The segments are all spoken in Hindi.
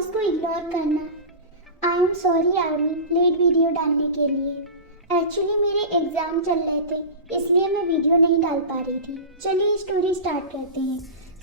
वॉइस को इग्नोर करना। I am sorry army late video डालने के लिए। एक्चुअली मेरे एग्ज़ाम चल रहे थे इसलिए मैं वीडियो नहीं डाल पा रही थी। चलिए स्टोरी स्टार्ट करते हैं।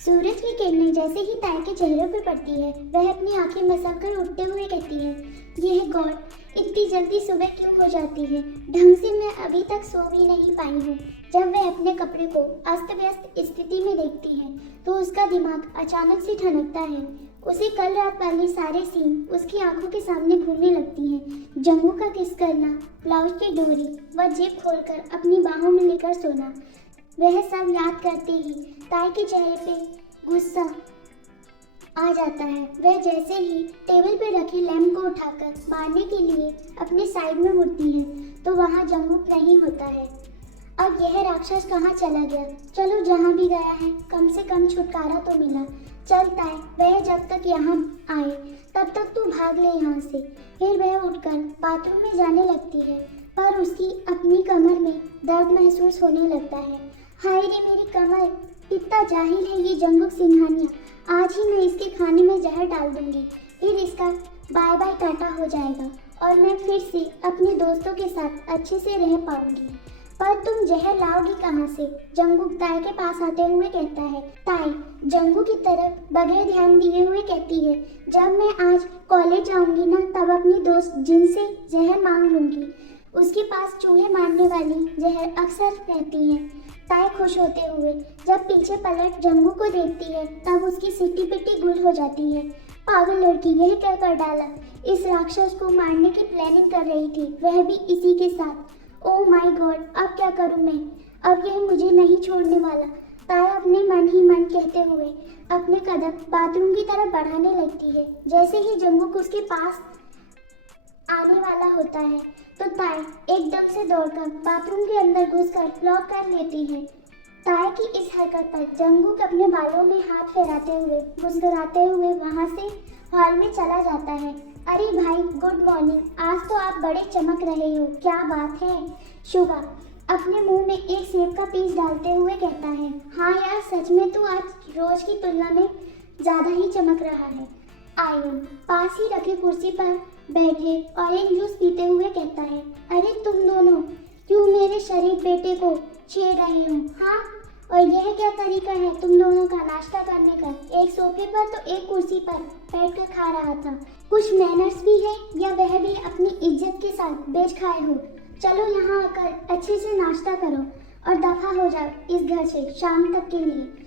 सूरज की किरणें जैसे ही ताई के चेहरे पर पड़ती है वह अपनी आंखें मसाकर उठते हुए कहती है, यह गॉड, इतनी जल्दी सुबह क्यों हो जाती है? ढंग से मैं अभी तक सो भी नहीं पाई हूँ। जब वह अपने कपड़े को अस्त व्यस्त स्थिति में देखती है तो उसका दिमाग अचानक से ठनकता है। उसे कल रात वाली सारे सीन उसकी आंखों के सामने घूमने लगती हैं। जंगू का किस करना, ब्लाउज की डोरी व जेब खोलकर अपनी बाहों में लेकर सोना, वह सब याद करते ही ताई के चेहरे पे गुस्सा आ जाता है। वह जैसे ही टेबल पर रखे लैम्प को उठाकर मारने के लिए अपने साइड में मुड़ती है तो वहाँ जंगू नहीं होता है। अब यह राक्षस कहाँ चला गया? चलो जहाँ भी गया है कम से कम छुटकारा तो मिला। चलता है, वह जब तक यहाँ आए तब तक तू भाग ले यहाँ से। फिर वह उठकर बाथरूम में जाने लगती है पर उसकी अपनी कमर में दर्द महसूस होने लगता है। हाय रे मेरी कमर, इतना जाहिल है ये जंगू सिंघानिया। आज ही मैं इसके खाने में जहर डाल दूंगी, फिर इसका बाय बाय टाटा हो जाएगा और मैं फिर से अपने दोस्तों के साथ अच्छे से रह पाऊंगी। पर तुम जहर लाओगी कहाँ से? जंगू ताई के पास आते हुए कहता है। ताई जंगू की तरफ बगैर ध्यान दिए हुए कहती है, जब मैं आज कॉलेज जाऊंगी ना तब अपनी दोस्त जिन से जहर मांग लूंगी। उसके पास चूहे मारने वाली जहर अक्सर रहती है। ताई खुश होते हुए जब पीछे पलट जंगू को देखती है तब उसकी सिट्टी पिट्टी गुल हो जाती है। पागल लड़की, यह क्या कर डाला? इस राक्षस को मारने की प्लानिंग कर रही थी, वह भी इसी के साथ। ओह माय गॉड, अब क्या करूं मैं? अब यह मुझे नहीं छोड़ने वाला। ताई अपने मन ही मन कहते हुए अपने कदम बाथरूम की तरफ बढ़ाने लगती है। जैसे ही जंगू को उसके पास आने वाला होता है तो ताई एकदम से दौड़कर बाथरूम के अंदर घुसकर लॉक कर लेती है। ताई की इस हरकत पर जंगू अपने बालों में हाथ फेराते हुए मुस्कुराते हुए वहां से हॉल में चला जाता है। अरे भाई गुड मॉर्निंग, आज तो आप बड़े चमक रहे हो, क्या बात है? शुभा अपने मुंह में एक सेब का पीस डालते हुए कहता है, हाँ यार सच में तू आज रोज की तुलना में ज्यादा ही चमक रहा है। आयन पास ही रखे कुर्सी पर बैठे ऑरेंज जूस पीते हुए कहता है, अरे तुम दोनों क्यों मेरे शरीफ बेटे को छेड़ रहे हो? हाँ, और यह क्या तरीका है तुम दोनों का नाश्ता करने का? एक सोफे पर तो एक कुर्सी पर बैठकर खा रहा था। कुछ मैनर्स भी है या वह भी अपनी इज्जत के साथ बेच खाए हो? चलो यहाँ आकर अच्छे से नाश्ता करो और दफा हो जाओ इस घर से शाम तक के लिए।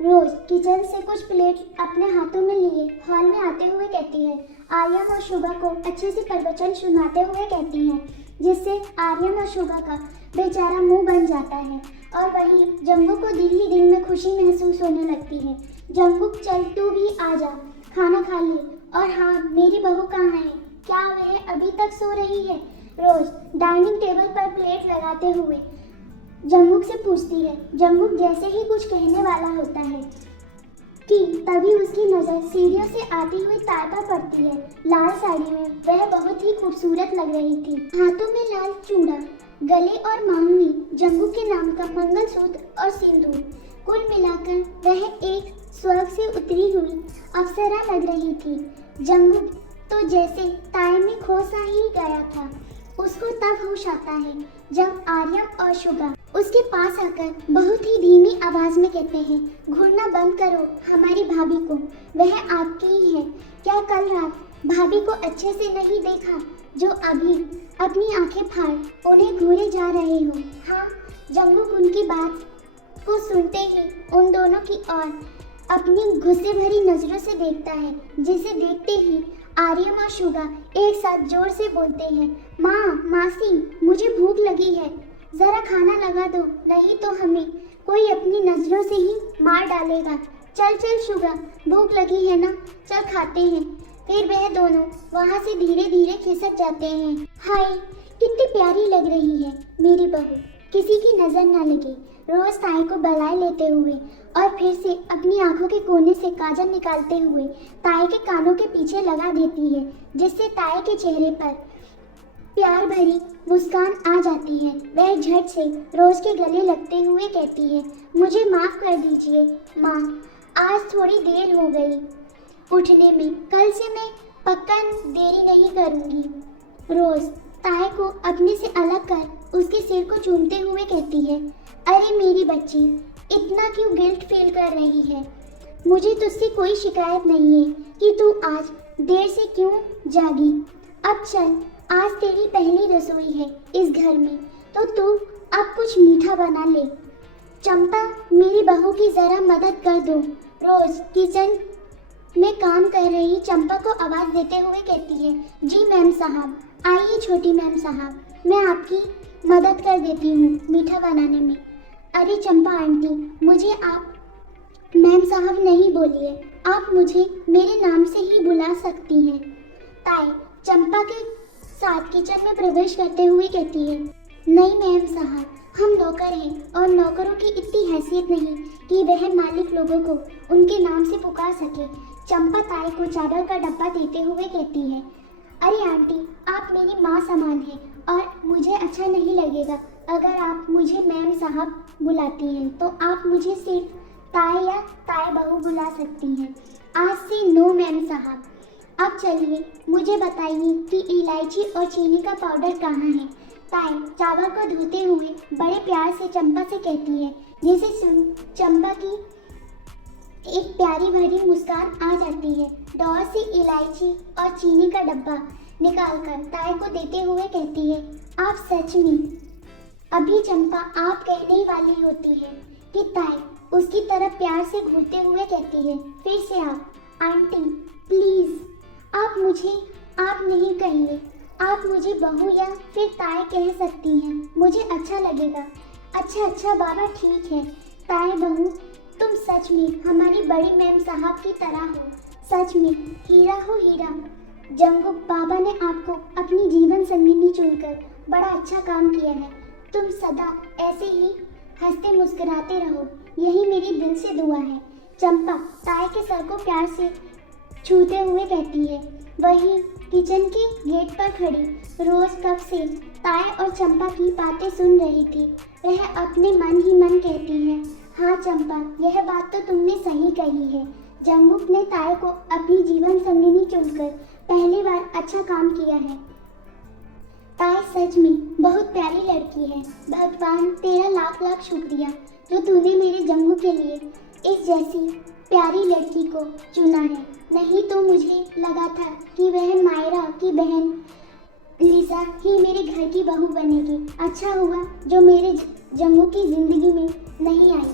रोज किचन से कुछ प्लेट अपने हाथों में लिए हॉल में आते हुए कहती है। आर्यन और शुभा को अच्छे से प्रवचन सुनाते हुए कहती है, जिससे आर्यन और शुभा का बेचारा मुंह बन जाता है और वहीं जंगू को दिल ही दिल में खुशी महसूस होने लगती है। जंगू चल तू भी आ जा, खाना खा ले। और हाँ, मेरी बहू कहाँ है? क्या वह अभी तक सो रही है? रोज डाइनिंग टेबल पर प्लेट लगाते हुए जंगू से पूछती है। जंगू जैसे ही कुछ कहने वाला होता है कि तभी उसकी नज़र सीढ़ियों से आती हुई ताई पर पड़ती है। लाल साड़ी में वह बहुत ही खूबसूरत लग रही थी। हाथों में लाल चूड़ा, गले और मांग में जंगू के नाम का मंगलसूत्र और सिंदूर। कुल मिलाकर वह एक स्वर्ग से उतरी हुई अप्सरा लग रही थी। जंगू तो जैसे ताई में खो सा ही गया था। उसको तब होश आता है जब आर्यन और शुभा उसके पास आकर बहुत ही धीमी आवाज में कहते हैं, घूरना बंद करो हमारी भाभी को, वह आपकी ही है। क्या कल रात भाभी को अच्छे से नहीं देखा जो अभी अपनी आंखें फाड़ उन्हें घूरे जा रहे हो? हाँ, जंगू उनकी बात को सुनते ही उन दोनों की ओर अपनी गुस्से भरी नजरों से देखता है, जिसे देखते ही आर्यन और शुभा एक साथ जोर से बोलते हैं, माँ, मासी, मुझे भूख लगी है, जरा खाना लगा दो, नहीं तो हमें कोई अपनी नजरों से ही मार डालेगा। चल चल शुभा, भूख लगी है ना, चल खाते हैं। फिर वह दोनों वहाँ से धीरे धीरे खिसक जाते हैं। हाय, कितनी प्यारी लग रही है मेरी बहू, किसी की नजर ना लगे। रोज ताई को बलाए लेते हुए और फिर से अपनी आंखों के कोने से काजल निकालते हुए ताई के कानों के पीछे लगा देती है, जिससे ताई के चेहरे पर प्यार भरी मुस्कान आ जाती है। वह झट से रोज के गले लगते हुए कहती है, मुझे माफ कर दीजिए माँ, आज थोड़ी देर हो गई। उठने में। कल से मैं पक्का देरी नहीं करूँगी। रोज ताए को अपने से अलग कर उसके सिर को चूमते हुए कहती है, अरे मेरी बच्ची, इतना क्यों गिल्ट फील कर रही है? मुझे तुझसे कोई शिकायत नहीं है कि तू आज देर से क्यों जागी। अब चल, आज तेरी पहली रसोई है इस घर में, तो तू अब कुछ मीठा बना ले। चंपा, मेरी बहू की ज़रा मदद कर दो। रोज किचन में काम कर रही चंपा को आवाज़ देते हुए कहती है, जी मैम साहब, आइए छोटी मैम साहब, मैं आपकी मदद कर देती हूँ मीठा बनाने में। अरे चंपा आंटी, मुझे आप मैम साहब नहीं बोलिए, आप मुझे मेरे नाम से ही बुला सकती हैं। ताई चंपा के साथ किचन में प्रवेश करते हुए कहती है, नहीं मैम साहब, हम नौकर हैं और नौकरों की इतनी हैसियत नहीं कि वह मालिक लोगों को उनके नाम से पुकार सके। चंपा ताई को चावल का डब्बा देते हुए कहती है, अरे आंटी, आप मेरी माँ समान हैं और मुझे अच्छा नहीं लगेगा अगर आप मुझे मैम साहब बुलाती हैं, तो आप मुझे सिर्फ ताई या ताई बहू बुला सकती हैं। आज से नो मैम साहब। अब चलिए मुझे बताइए कि इलायची और चीनी का पाउडर कहाँ है? ताई चावल को धोते हुए बड़े प्यार से चंपा से कहती है, जिसे चंपा की एक प्यारी भरी मुस्कान आ जाती है। डॉर से इलायची और चीनी का डब्बा निकालकर ताई को देते हुए कहती है, आप सच में। अभी चंपा आप कहने वाली होती है कि ताई उसकी तरफ प्यार से घूरते हुए कहती है, फिर से आप। आंटी प्लीज़, आप नहीं कहिए, आप मुझे बहू या फिर ताई कह सकती हैं, मुझे अच्छा लगेगा। अच्छा बाबा, ठीक है। ताई बहू, तुम सच में हमारी बड़ी मैम साहब की तरह हो, सच में हीरा हो हीरा। जंगू बाबा ने आपको अपनी जीवन संगिनी चुनकर बड़ा अच्छा काम किया है। तुम सदा ऐसे ही हंसते मुस्कुराते रहो, यही मेरी दिल से दुआ है। चंपा ताई के सर को प्यार से छूते हुए कहती है। वहीं किचन के गेट पर खड़ी रोज कब से ताई और चंपा की बातें सुन रही थी। वह अपने मन ही मन कहती है, हाँ चंपा, यह बात तो तुमने सही कही है। जंगूक ने ताई को अपनी जीवन संगिनी चुनकर पहली बार अच्छा काम किया है। ताई सच में बहुत प्यारी लड़की है। भगवान तेरा लाख लाख शुक्रिया जो तूने मेरे जंगू के लिए इस जैसी प्यारी लड़की को चुना है। नहीं तो मुझे लगा था कि वह मायरा की बहन लिसा ही मेरे घर की बहू बनेगी। अच्छा हुआ जो मेरे जंगू की जिंदगी में नहीं आई।